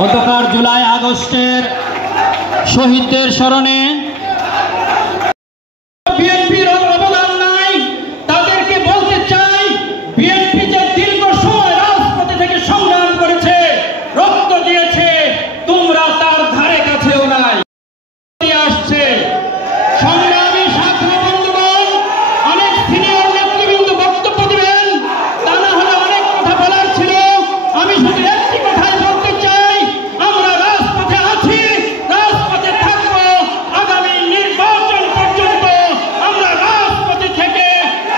গতকাল জুলাই আগস্টের শহীদদের স্মরণে বিএনপির অবদান নাই, তাদেরকে বলতে চাই বিএনপি যে দীর্ঘ সময় রাজপথে থেকে সংগ্রাম করেছে, রক্ত দিয়েছে, তোমরা তার ধারে কাছেও নাই। আসছে সংগ্রামী ছাত্র বন্ধুগণ, অনেক সিনিয়র নেতৃবৃন্দ বক্তব্য দিবেন, তা না হলে অনেক কথা বলার ছিল। আমি শুধু একটি কথাই বলতে চাই, আমরা রাজপথে আছি, রাজপথে থাকবো, আগামী নির্বাচন পর্যন্ত আমরা রাজপথে থেকে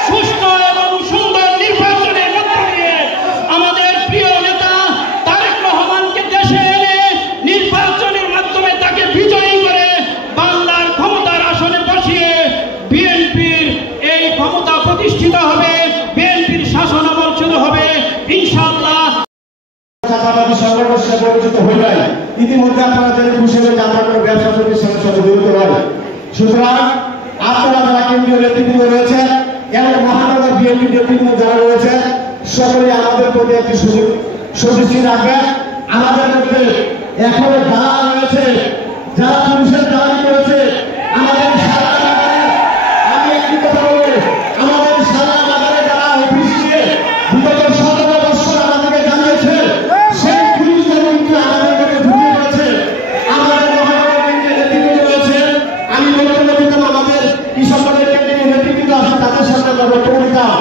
সুষ্ঠু এবং সুন্দর নির্বাচনের মধ্য দিয়ে আমাদের প্রিয় নেতা তারেক রহমানকে দেশে এনে নির্বাচনের মাধ্যমে তাকে বিজয়ী করে বাংলার ক্ষমতার আসনে বসিয়ে বিএনপির এই ক্ষমতা প্রতিষ্ঠিত হবে, বিএনপির শাসন আমল শুরু হবে ইনশাআল্লাহ। ইতিমধ্যে আপনারা জেনে খুশি হবেন আমরা কোনো ব্যবসা প্রতিষ্ঠানের সাথে জড়িত নয়। সুতরাং আপনারা যারা কেন্দ্রীয় নেতৃবৃন্দ রয়েছেন এবং মহানগর বিএনপি নেতৃবৃন্দ যারা রয়েছেন, সকলে আমাদের প্রতি একটি সুদৃষ্টি রাখবেন। আমাদের মধ্যে এখনো যারা রয়েছে, যারা পুলিশের দাবি করেছে, আমাদের আমি একটি কথা বলবো, আমাদের সারা বাজারে যারা অফিস দিয়ে বিগত 17 বছর আমাদেরকে জানিয়েছে, সেই পুলিশ কিন্তু আমাদের মধ্যে ঢুকে রয়েছে। আমাদের মহানগর কেন্দ্রীয় নেতৃবৃন্দ রয়েছে, আমি বক্তব্য দিতাম, আমাদের কৃষকদের কেন্দ্রীয় নেতৃবৃন্দ আছে, তাদের সাথে আমরা বক্তব্য দিতাম।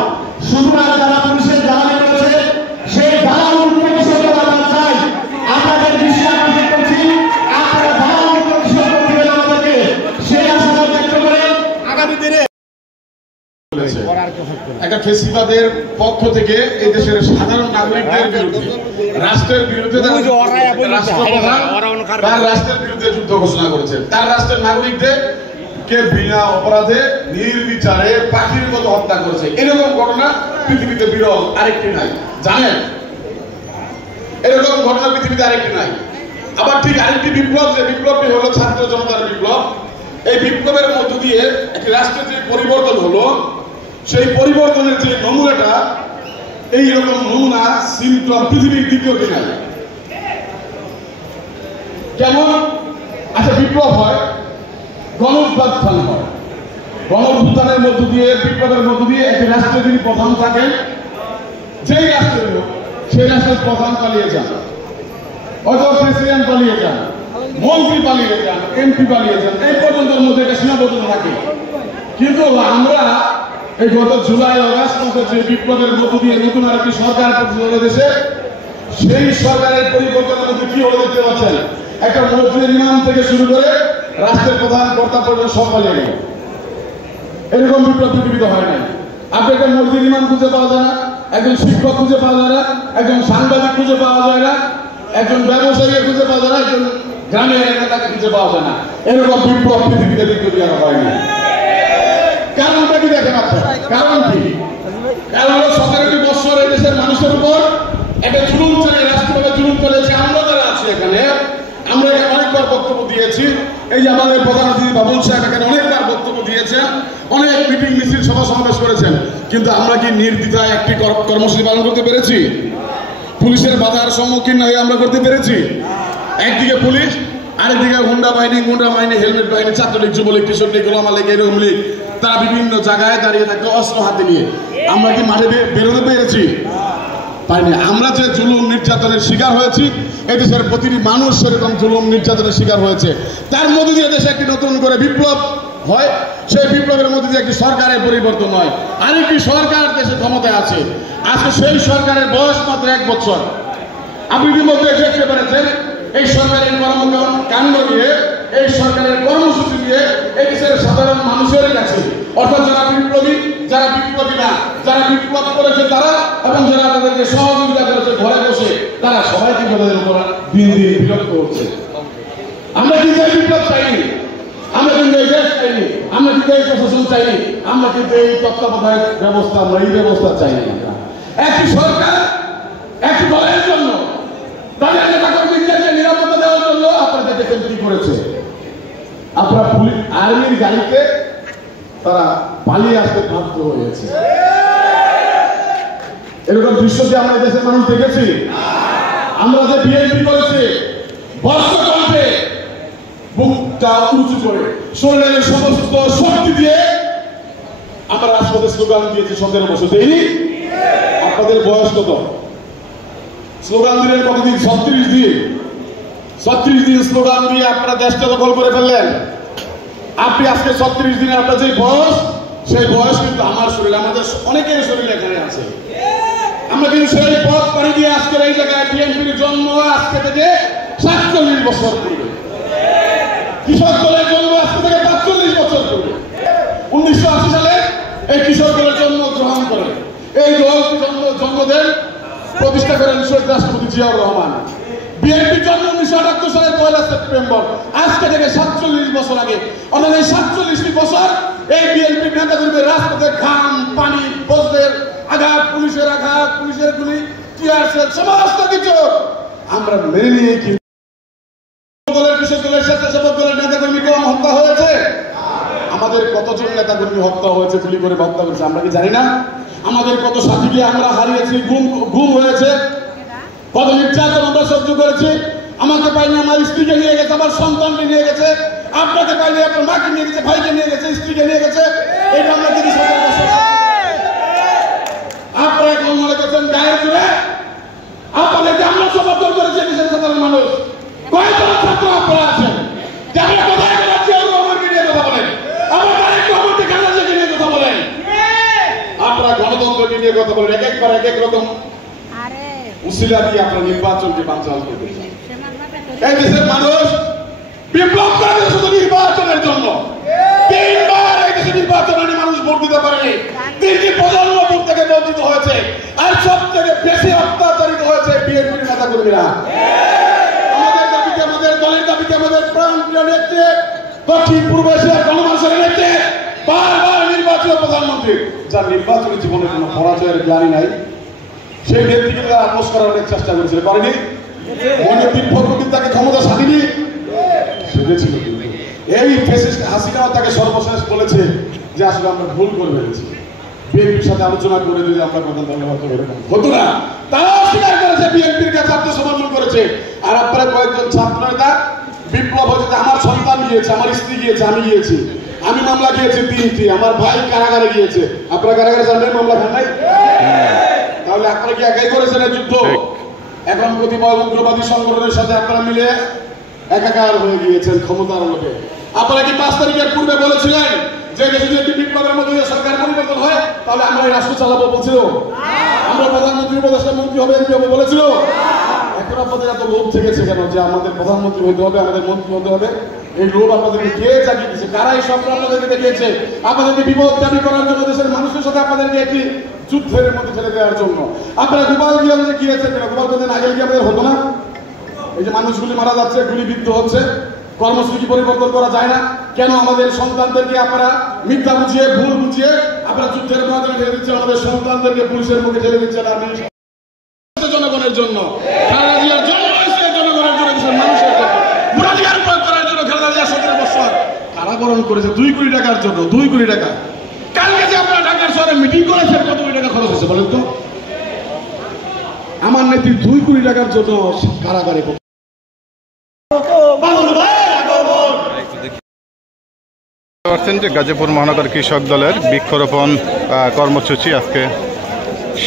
সুতরাং যারা পুলিশের দালালি করেছে, সেই দালাল মুক্ত কৃষকরা আমরা চাই। আপনাদের দৃষ্টি আকর্ষণ করছি, আপনারা দালাল মুক্ত কৃষক দিবেন আমাদেরকে, সেই আশা ব্যক্ত করে আগামী দিনে একটা ফেসিবাদের পক্ষ থেকে এই দেশের সাধারণ নাগরিকদের বিরুদ্ধে, রাষ্ট্রের বিরুদ্ধে তার রাষ্ট্রের বিরুদ্ধে যুদ্ধ ঘোষণা করেছেন। তার রাষ্ট্রের নাগরিকদের কে বিনা অপরাধে নির্বিচারে পাখির মতো হত্যা করেছে। এরকম ঘটনা পৃথিবীতে বিরল আরেকটি নাই, জানেন? এরকম ঘটনা পৃথিবীতে আরেকটি নাই। আবার ঠিক আরেকটি বিপ্লব, যে বিপ্লবটি হলো ছাত্র জনতার বিপ্লব। এই বিপ্লবের মধ্য দিয়ে একটি রাষ্ট্রের যে পরিবর্তন হলো, সেই পরিবর্তনের যে নমুনাটা, এইরকম নমুনা সিমটম পৃথিবীর দ্বিতীয়টি নাই। যেমন আচ্ছা, বিপ্লব হয়, গণঅভ্যুত্থান হয়, গণঅভ্যুত্থানের মধ্য দিয়ে, বিপ্লবের মধ্য দিয়ে একটি রাষ্ট্রের যিনি প্রধান থাকেন, যেই রাষ্ট্রের হোক, সেই রাষ্ট্রের প্রধান পালিয়ে যান, অথবা প্রেসিডেন্ট পালিয়ে যান, মন্ত্রী পালিয়ে যান, এমপি পালিয়ে যান, এই পর্যন্ত মধ্যে একটা সীমাবদ্ধতা থাকে। কিন্তু আমরা এই গত জুলাই আগস্ট মাসের যে বিপ্লবের মধ্য দিয়ে নতুন আরেকটি সরকার দেশে, সেই সরকারের পরিবর্তনের মধ্যে কি হলে দেখতে পাচ্ছেন, একটা মসজিদের ইমাম থেকে শুরু করে রাষ্ট্রের প্রধান কর্তা পর্যন্ত সব পালিয়ে গেল। এরকম বিপ্লব পৃথিবীতে হয় নাই। আপনি একটা মসজিদ ইমাম খুঁজে পাওয়া যায় না, একজন শিক্ষক খুঁজে পাওয়া যায় না, একজন সাংবাদিক খুঁজে পাওয়া যায় না, একজন ব্যবসায়ী খুঁজে পাওয়া যায় না, একজন গ্রামের নেতাকে খুঁজে পাওয়া যায় না। এরকম বিপ্লব পৃথিবীতে দ্বিতীয় হয়নি। কারণটা কি দেখেন আপনারা? কারণ কি? কারণ হলো 17টি বছর এই দেশের মানুষের উপর একটা জুলুম চলে, রাষ্ট্রভাবে জুলুম চলেছে। আমরা যারা আছি এখানে, আমরা অনেকবার বক্তব্য দিয়েছি। এই যে আমাদের প্রধান অতিথি বাবুল সাহেব এখানে অনেকবার বক্তব্য দিয়েছেন, অনেক মিটিং মিছিল সভা সমাবেশ করেছেন, কিন্তু আমরা কি নির্দ্বিধায় একটি কর্মসূচি পালন করতে পেরেছি? পুলিশের বাধার সম্মুখীন হয়ে আমরা করতে পেরেছি? একদিকে পুলিশ, আরেকদিকে হুন্ডা বাহিনী, হেলমেট বাহিনী, ছাত্রলীগ, যুবলীগ, কৃষক লীগ, গোলামা লীগ, এরকম লীগ, তারা বিভিন্ন জায়গায় দাঁড়িয়ে থাকতো অস্ত্র হাতে নিয়ে। আমরা কি মাঠে বেরোতে পেরেছি? পারিনি। আমরা যে জুলুম নির্যাতনের শিকার হয়েছি, এদেশের প্রতিটি মানুষ সেরকম জুলুম নির্যাতনের শিকার হয়েছে। তার মধ্যে দিয়ে দেশে একটি নতুন করে বিপ্লব হয়, সেই বিপ্লবের মধ্যে দিয়ে একটি সরকারের পরিবর্তন হয়, আরেকটি সরকার দেশে ক্ষমতায় আছে। আজকে সেই সরকারের বয়স মাত্র 1 বছর। আপনি ইতিমধ্যে দেখতে পেরেছেন এই সরকারের কর্মকাণ্ড নিয়ে, এই সরকারের কর্মসূচি নিয়ে এই দেশের সাধারণ মানুষের কাছে, অর্থাৎ যারা বিপ্লবী, যারা বিপ্লবী না, যারা বিপ্লব করেছে তারা, এবং যারা তাদেরকে সহযোগিতা করেছে ঘরে বসে, তারা সবাই কিন্তু তাদের উপর দিন দিন বিরক্ত হচ্ছে। আমরা কিন্তু এই বিপ্লব চাইনি, আমরা কিন্তু এই দেশ চাইনি, আমরা কিন্তু এই প্রশাসন চাইনি, আমরা কিন্তু এই তত্ত্বাবধায়ক ব্যবস্থা, আমরা এই ব্যবস্থা চাইনি। একটি সরকার একটি দলের জন্য, তাদের নেতাকর্মীদেরকে নিরাপত্তা দেওয়ার জন্য আপনারা দেখেন কি করেছে। আপনারা পুলিশ আর্মির গাড়িতে তারা পালিয়ে আসতে বাধ্য হয়েছে। এরকম দৃশ্য কি আমরা দেশের মানুষ দেখেছি? আমরা যে বিএনপি করেছি, বর্ষকণ্ঠে বুকটা উঁচু করে শরীরের সমস্ত শক্তি দিয়ে আমরা রাজপথে স্লোগান দিয়েছি 17 বছর দেয়নি। আপনাদের বয়স কত? স্লোগান দিলেন কতদিন? 36 দিন। 36 দিন স্লোগান দিয়ে আপনারা দেশটা দখল করে ফেললেন। আপনি আজকে 36 দিনে আপনার যে বয়স, সেই বয়স কিন্তু আমার শরীরে, আমাদের অনেকের শরীরে এখানে আছে। আমরা কিন্তু সেই পথ পাড়ি দিয়ে আজকের এই জায়গায় বিএনপির জন্ম আজকে থেকে 47 বছর পূর্বে, কৃষক দলের জন্ম আজকে থেকে 45 বছর পূর্বে। 1980 সালে এই কৃষক দলের জন্ম গ্রহণ করেন, এই দলটি জন্ম দেন, প্রতিষ্ঠা করেন শহীদ রাষ্ট্রপতি জিয়াউর রহমান। বিএনপির জন্ম 1978 সালের 1 সেপ্টেম্বর, আজকে থেকে 47 বছর আগে। অর্থাৎ এই 47 বছর এই বিএনপির নেতাকর্মীদের রাজপথে ঘাম, পানি, বজ্রের আঘাত, পুলিশের আঘাত, পুলিশের গুলি, টিয়ার সেল, সমস্ত কিছু আমরা মেনে নিয়ে কি দলের, কৃষক দলের, স্বেচ্ছাসেবক দলের নেতাকর্মী কম হত্যা হয়েছে? আমাদের কতজন নেতাকর্মী হত্যা হয়েছে, গুলি করে হত্যা করেছে আমরা কি জানি না? আমাদের কত সাথীকে আমরা হারিয়েছি, গুম হয়েছে, কত নির্যাতন আমরা সহ্য করেছি। আমাকে পাইনি আমার স্ত্রীকে নিয়ে গেছে, আমার সন্তানকে নিয়ে গেছে। আপনাকে পাইনি আপনার মাকে নিয়ে গেছে, ভাইকে নিয়ে গেছে, স্ত্রীকে নিয়ে গেছে। এটা আমরা যদি আপনারা এখন মনে করছেন গায়ের জোরে আপনাদেরকে আমরা সমর্থন করেছি দেশের সাধারণ মানুষ। কয়েকজন ছাত্র আপনারা আছেন যারা কোথায় আমাকে নিয়ে কথা বলেন, আমার খালেদাকে নিয়ে কথা বলেন, আপনারা গণতন্ত্রকে নিয়ে কথা বলেন, এক একবার এক এক রকম উসিলা দিয়ে আপনারা নির্বাচনকে বানচাল করতে চান। এই দেশের মানুষ বিপ্লব করে শুধু নির্বাচনের জন্য। 3 বার এই দেশে নির্বাচনে মানুষ ভোট দিতে পারেনি। 3টি প্রজন্ম ভোট থেকে বঞ্চিত হয়েছে। আর সবথেকে বেশি অত্যাচারিত হয়েছে বিএনপির নেতা কর্মীরা। আমাদের দাবিকে, আমাদের দলের দাবিকে, আমাদের প্রাণপ্রিয় নেত্রী, দক্ষিণ পূর্ব এশিয়ার গণমানুষের নেত্রী, বারবার নির্বাচিত প্রধানমন্ত্রী, যার নির্বাচনী জীবনে কোনো পরাজয়ের গ্লানি নাই, সেই নেত্রীকে তারা আপোষ করার অনেক চেষ্টা করেছিল, করেনি? নেত্রীর পরবর্তী তাকে ক্ষমতা সাথীনি সেজেছিল। এই ফ্যাসিস্ট হাসিনাও তাকে সর্বশেষ বলেছে যে আসলে আমরা ভুল করে ফেলেছি, বিএনপির সাথে আলোচনা করে যদি আমরা প্রধান দল হতো এরকম হতো না। তারা অস্বীকার করেছে, বিএনপির কাছে আত্মসমর্পণ করেছে। আর আপনারা কয়েকজন ছাত্র নেতা বিপ্লব হয়েছে, আমার সন্তান গিয়েছে, আমার স্ত্রী গিয়েছে, আমি গিয়েছি, আমি মামলা গিয়েছি 3টি, আমার ভাই কারাগারে গিয়েছে। আপনারা কারাগারে জানবেন মামলা খান নাই? তাহলে আপনারা কি একাই করেছেন এই যুদ্ধ? এখন কতিপয় উগ্রবাদী সংগঠনের সাথে আপনারা মিলে একাকার হয়ে গিয়েছেন ক্ষমতার লোভে। আপনারা কি 5 তারিখের পূর্বে বলেছিলেন যে দেশে যদি বিপ্লবের মধ্যে সরকার পরিবর্তন হয় তাহলে আমরা এই রাষ্ট্র চালাবো বলছিল? আমরা প্রধানমন্ত্রী, উপদেষ্টা, মন্ত্রী হবে, এমপি হবে বলেছিল? এখন আপনাদের এত লোভ থেকেছে কেন যে আমাদের প্রধানমন্ত্রী হইতে হবে, আমাদের মন্ত্রী হতে হবে? এই লোভ আপনাদেরকে কে জাগিয়ে দিয়েছে? কারা এই স্বপ্ন আপনাদেরকে দেখিয়েছে? আপনাদেরকে বিপদ দাবি করার জন্য, দেশের মানুষের সাথে আপনাদেরকে একটি যুদ্ধের মধ্যে ফেলে দেওয়ার জন্য। আপনারা গোপালগঞ্জে গিয়েছেন কেন? গোপালগঞ্জে আগে কি আমাদের হতো না? এই যে মানুষগুলি মারা যাচ্ছে, গুলিবিদ্ধ হচ্ছে, কর্মসূচি পরিবর্তন করা যায় না কেন? আমাদের সন্তানদেরকে আপনারা মিথ্যা বুঝিয়ে, ভুল বুঝিয়ে আপনারা যুদ্ধের ময়দানে ঠেলে দিচ্ছেন, আমাদের সন্তানদেরকে পুলিশের মুখে ঠেলে দিচ্ছেন। আর জনগণের জন্য, খালেদা জিয়ার জন্ম হয়েছে জনগণের জন্য, দেশের মানুষের জন্য, বুড়ালিয়ার উপর করার জন্য। খালেদা জিয়া 17 বছর কারাবরণ করেছে 2 কোটি টাকার জন্য, 2 কোটি টাকা। কালকে যে আপনারা ঢাকার শহরে মিটিং করেছেন, কত কোটি টাকা খরচ হয়েছে বলেন তো? আমার নেত্রী 2 কোটি টাকার জন্য কারাগারে। যে গাজীপুর মহানগর কৃষক দলের বৃক্ষরোপণ কর্মসূচি, আজকে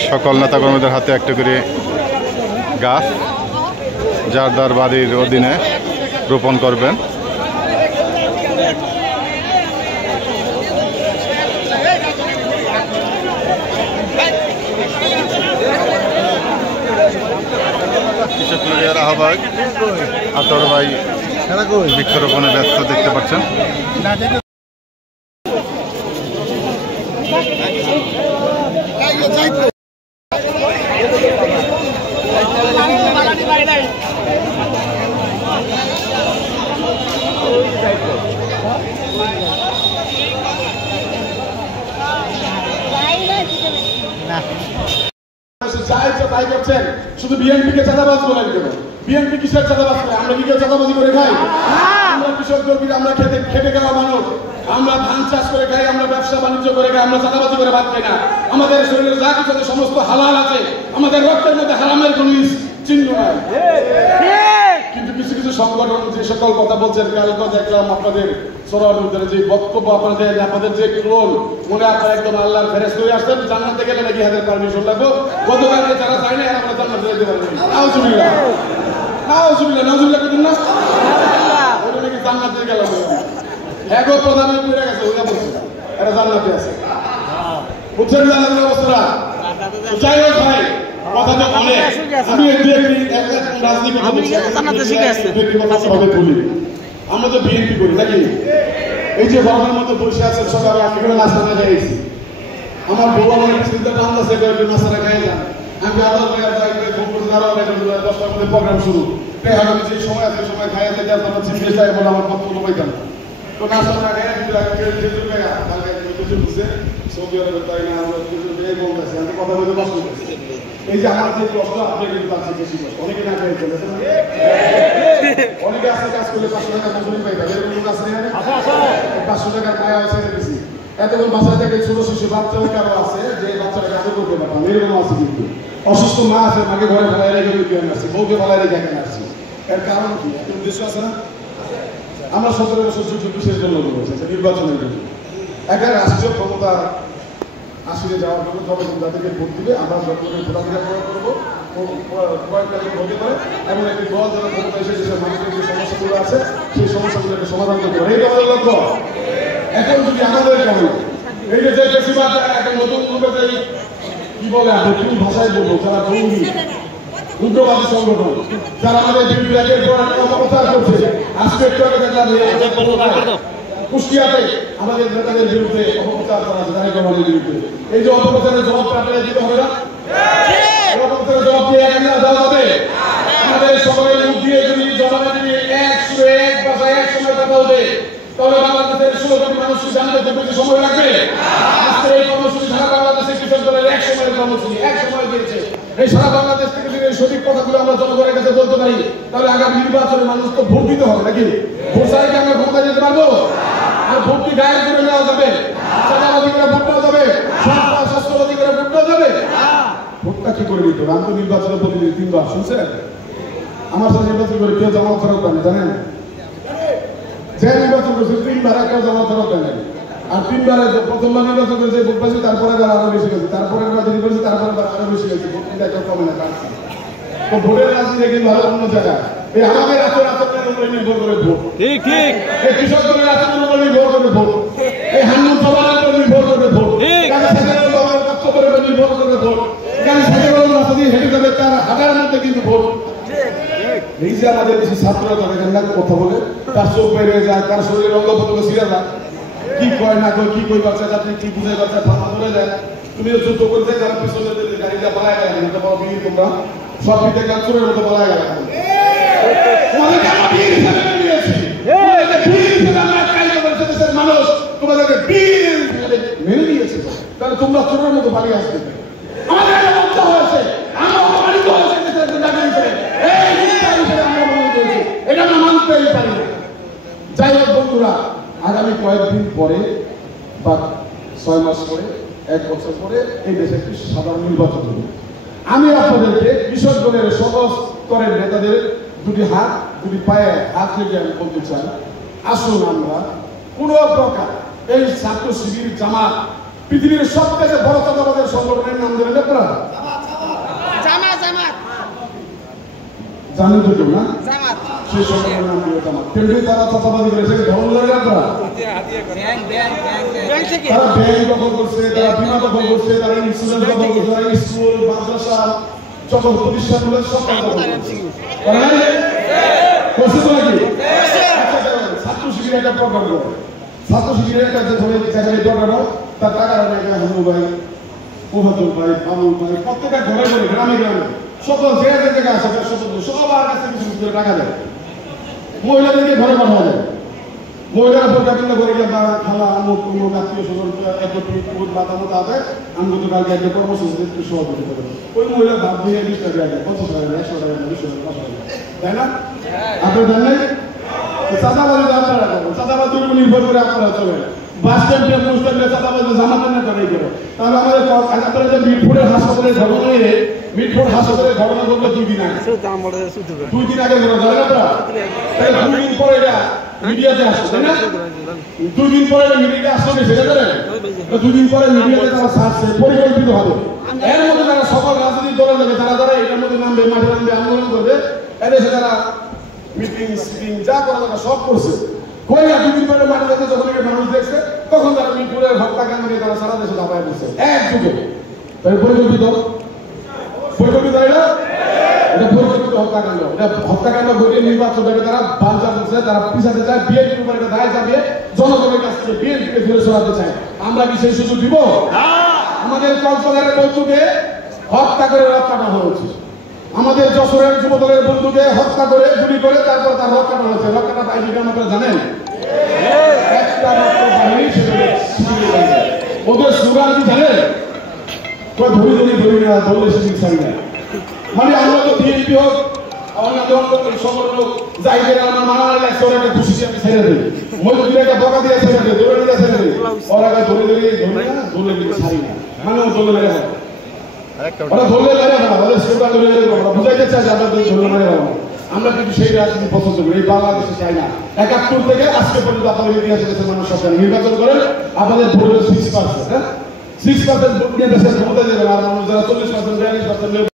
সকল নেতাকর্মীদের হাতে একটা করে গাছ যার যার বাড়ির অধীনে রোপণ করবেন। কৃষক লীগের আহ্বায়ক আতর ভাই বৃক্ষরোপণে ব্যস্ত দেখতে পাচ্ছেন। শুধু বিএনপিকে চাঁদাবাজ বলেন কেন? বিএনপি কিসের চাঁদাবাজ করে? আমরা কি কেউ চাঁদাবাজি করে খাই? আমরা কৃষক কর্মীরা, আমরা খেটে খাওয়া মানুষ, আমরা ধান চাষ করে খাই, আমরা ব্যবসা বাণিজ্য করে খাই, আমরা চাঁদাবাজি করে ভাত খাই না। আমাদের শরীরে যা কিছু আছে সমস্ত হালাল আছে, আমাদের রক্তের মধ্যে হারামের কোনো চিহ্ন নাই। কিন্তু কিছু কিছু সংগঠন যে সকল কথা বলছেন, কালকে দেখলাম আপনাদের সরাসরি যে বক্তব্য আপনাদের আপনাদের যে রোল মনে আপনারা একদম আল্লাহর ফেরেশতা হয়ে আসছেন, জান্নাতে গেলে নাকি হাতের পারমিশন লাগবে। গতকাল যারা চায় না আমরা জান্নাতে যেতে পারবো না। নাউজুবিল্লাহ নাউজুবিল্লাহ নাউজুবিল্লাহ কইতেন না, ওটা নাকি জান্নাতে গেল। এগো প্রধানমন্ত্রী হয়ে গেছে, ওইটা বলছে এরা জান্নাতে আছে। বুঝছেন জান্নাতের অবস্থা? যাই হোক ভাই, কথা তো অনেক। আমি রাজনীতিভাবে বলি, আমরা তো বিএনপি করি নাকি? এই যে গরমের মতো বসে আছেন সকালে, আমি এখানে নাস্তা খাইছি। আমার বউ আমার চিন্তা টান আছে, নাস্তাটা খাই যান। আমি আরো দশটার মধ্যে প্রোগ্রাম শুরু, আমি যে সময় আছে সময় খাইয়া থেকে আপনার চিন্তা চাই বলে আমার বক্তব্য পাইতাম। তো নাস্তা খাই বুঝছে সৌদি আরবে তাই না, বলতেছি আমি কথা বলতে কষ্ট করছি। এই যে আমার যে কষ্ট আপনার কিন্তু আছে বেশি কষ্ট, অনেকে না খাই চলেছে, অনেকে আছে কাজ করলে 500 টাকা মজুরি পাইবে, এরকম লোক আছে না? 500 টাকার মায়া ছেড়ে দিছি। এতক্ষণ বাচ্চা থেকে ছোট শিশু বাচ্চাও কারো আছে যে বাচ্চাটাকে আদর করতে পারতাম, এরকম আছে। কিন্তু অসুস্থ মা আছে, মাকে ঘরে ফেলাই রেখে বিজ্ঞান আসছি, বউকে ফেলাই রেখে এখানে আসছি। এর কারণ কি? একটা উদ্দেশ্য আছে না? আমরা 17 বছর যুদ্ধ কিসের জন্য করেছি? নির্বাচনের জন্য। একটা রাষ্ট্রীয় ক্ষমতা আসলে যাওয়ার জন্য তবে যাদেরকে ভোট দিবে আমরা যতক্ষণ ভোটাধিকার প্রয়োগ করবো, প্রয়োগকারী হতে পারে এবং একটি দল যারা ক্ষমতা এসে দেশের মানুষের যে সমস্যাগুলো আছে সেই সমস্যাগুলোকে সমাধান করতে পারে, এইটা আমাদের লক্ষ্য। এখন যদি আমাদের কারণে এই যে বেশিরভাগ একটা নতুন রূপে কি বলে আমরা কোন ভাষায় বলবো, যারা জঙ্গি উগ্রবাদী সংগঠন, যারা আমাদের বিরুদ্ধে অপপ্রচার করছে, আজকে একটু আগে দেখলাম কুষ্টিয়াতে আমাদের নেতাদের বিরুদ্ধে অপপ্রচার করা হচ্ছে, তারেক রহমানের বিরুদ্ধে। এই যে অপপ্রচারের জবাবটা আপনারা দিতে হবে না? অপপ্রচারের জবাব দিয়ে দেওয়া যাবে? আমাদের সকলের মুখ দিয়ে যদি জবাবে যদি 101 ভাষায় এক সময় কথা হবে, তাহলে বাংলাদেশের 16 কোটি মানুষকে জানতে বেশি সময় লাগবে? আজকে এই কর্মসূচি সারা বাংলাদেশের কৃষক দলের এক সময়ের কর্মসূচি, এক সময় দিয়েছে। এই সারা বাংলাদেশ থেকে যদি সঠিক কথাগুলো আমরা জনগণের কাছে বলতে পারি, তাহলে আগামী নির্বাচনে মানুষ তো ভোট দিতে হবে নাকি? ভোট চাইলে আমরা ক্ষমতা যেতে পারবো? আর ভোটটি গায়ের করে নেওয়া যাবে? চাঁদাবাজি করে ভোট দেওয়া যাবে? স্বাস্থ্যবাদী করে ভোট দেওয়া যাবে? ভোটটা কি করে দিতে হবে? আমি তো নির্বাচনের প্রতিনিধি 3 বার, শুনছেন? আমার সাথে নির্বাচন করে কেউ জমা খরচ পায়নি, জানেন? যে নির্বাচন করছে 3 বার একটা জমা খরচ পায়নি। আর 3 বারে প্রথমবার নির্বাচন করেছে ভোট পাইছে, তারপরে আরো বেশি হয়েছে, তারপরে নির্বাচন করেছে, তারপরে আরো বেশি হয়েছে। ভোট কিন্তু একটা কমে না, কাটছে। তো ভোটের রাজনীতি কিন্তু ভালো অন্য জায়গায়। এই আমাদের আচরণের উপরে নির্ভর করে ভোট। ঠিক ঠিক। এই কৃষক দলের আচরণের উপর নির্ভর করে ভোট। এই হান্নু সবার উপর নির্ভর করে ভোট। বক্তব্যের উপর নির্ভর করে ভোট। এখানে সাধারণ রাস্তা দিয়ে হেঁটে যাবে, তার হাজার মধ্যে কিন্তু ভোট। এই যে আমাদের কিছু ছাত্ররা দেখেন না কথা বলে, তার চোখ বের হয়ে যায়, তার শরীরের অঙ্গ প্রত্যঙ্গ ছিঁড়ে যায়, কি কয় না কয়, কি কই বাচ্চা যাত্রী কি বুঝে বাচ্চা থামা ধরে যায়। তুমি যুদ্ধ করতে যারা পিছনে গাড়িটা পালায় গেলেন, এটা বড় বিয়ে তোমরা সব দিতে কাঁচুরের মতো পালায় গেলেন। মানুষ তোমাদেরকে মেনে নিয়েছে, তাহলে তোমরা চোরের মতো পালিয়ে আসবে। আমাদের হত্যা হয়েছে, আমরা অপমানিত হয়েছে, এটা আমরা মানতেই পারি না। যাই হোক বন্ধুরা, আগামী কয়েকদিন পরে বা 6 মাস পরে, 1 বছর পরে এই দেশে একটি সাধারণ নির্বাচন হবে। আমি আপনাদেরকে কৃষক দলের সকল স্তরের নেতাদের দুটি পায়ে হাত রেখে আমি বলতে চাই, আসুন আমরা কোন প্রকার এই ছাত্র শিবির জামাত, পৃথিবীর সবথেকে বড় চাঁদাবাদের সংগঠনের নাম দেবেন আপনারা? জানেন তো কেউ না? সেই সংগঠনের নাম দিল জামাত। কিন্তু তারা চাঁদাবাজি করেছে, ধরন ধরে আপনারা তারা ব্যাংক দখল করছে, তারা বিমা দখল করছে, তারা ইন্স্যুরেন্স দখল করছে, তারা স্কুল মাদ্রাসা সকল প্রতিষ্ঠানগুলো সব দখল করছে। ছাত্র শিবিরের একটা প্রোগ্রাম করে, ছাত্র শিবিরের একটা প্রোগ্রাম, তার টাকা হানু ভাই, ওহাদুল ভাই, বাবুল ভাই, প্রত্যেকটা ঘরে ঘরে গ্রামে গ্রামে সকল জায়গায় জায়গা আছে, সবার কাছে কিছু কিছু টাকা দেয়, মহিলাদেরকে ঘরে পাঠানো যায়। মহিলারা প্রকাশিত করে গিয়ে খালা আমুক অমুক আত্মীয় স্বজন বাতামত আদায়, আমি তো কালকে একটা কর্মসূচিতে একটু সহযোগিতা করবো। ওই মহিলা ভাব দিয়ে 20 টাকা দেয়, 50 টাকা দেয়, 100 টাকা দেয়, 200 টাকা, 500 টাকা, তাই না? আপনি দেন নাই? চাঁদাবাজি আপনারা করবেন, চাঁদাবাজির উপর নির্ভর করে আপনারা চলেন। বাস স্ট্যান্ডে মুসলিম নেতাবাদী জামাতের নেতা নেই করে তাহলে আমাদের আপনারা যে মিটফোর্ডের হাসপাতালের ঘটনা নিয়ে মিটফোর্ড হাসপাতালের ঘটনা ঘটলো 2 দিন আগে 2 দিন আগে ঘটনা জানেন আপনারা 2 দিন পরে এটা মিডিয়াতে আসছে তাই না 2 দিন পরে মিডিয়াতে আসছে সেটা জানেন 2 দিন পরে মিডিয়াতে তারা ছাড়ছে পরিকল্পিত হবে এর মধ্যে যারা সকল রাজনৈতিক দলের লোক যারা এটার মধ্যে নামবে মাঠে নামবে আন্দোলন করবে এদেশে যারা মিটিং সিটিং যা করা তারা সব করছে কই না 2 দিন পরে মাঠে যাচ্ছে যখন এটা মানুষ দেখছে তখন তারা মিরপুরের হত্যাকাণ্ডকে তারা সারা দেশে দাবায় দিচ্ছে এক যুগে তাই পরিকল্পিত এটা পরিকল্পিত হত্যাকাণ্ড এটা হত্যাকাণ্ড ঘটিয়ে নির্বাচনটাকে তারা বাঞ্ছা করছে তারা পিছাতে চায় বিএনপির উপর এটা দায় চাপিয়ে জনগণের কাছ থেকে বিএনপিকে দূরে সরাতে চায় আমরা কি সেই সুযোগ দিব আমাদের কক্সবাজারের বন্ধুকে হত্যা করে রক্ষাটা হয়েছে আমাদের যশোরের যুবদলের বন্ধুকে হত্যা করে গুলি করে তারপর তার রক্ষাটা হয়েছে রক্ষাটা পাইনি কেন আপনারা জানেন একটা মাত্র বাহিনী ওদের স্লোগান কি জানেন ধরি না ধরলে সেদিন ছাড়ি না মানে আমরা তো বিএনপি হোক সকল লোক যাইবে আমার মারামারি লাগছে ওরা একটা খুশি আমি ছেড়ে দিই মজুরির একটা বকা দিয়ে ছেড়ে দিই দৌড়ে দিয়ে ছেড়ে দিই ওরা ধরে না ধরলে কিন্তু ছাড়ি না মানে ও ধরলে মেরে ওরা ধরলে মেরে ওদের সেটা ধরে মেরে ওরা বুঝাইতে চায় যে আমরা ধরলে মেরে আমরা কিন্তু সেই রাজনীতি পছন্দ করি এই বাংলাদেশে চাই না 71 থেকে আজকে পর্যন্ত আপনাদের ইতিহাসে দেশের মানুষ সব নির্বাচন করেন আপনাদের ভোটের 6%, হ্যাঁ 6% ভোট নিয়ে দেশের ক্ষমতা দেবেন আর মানুষ যারা 40% 42%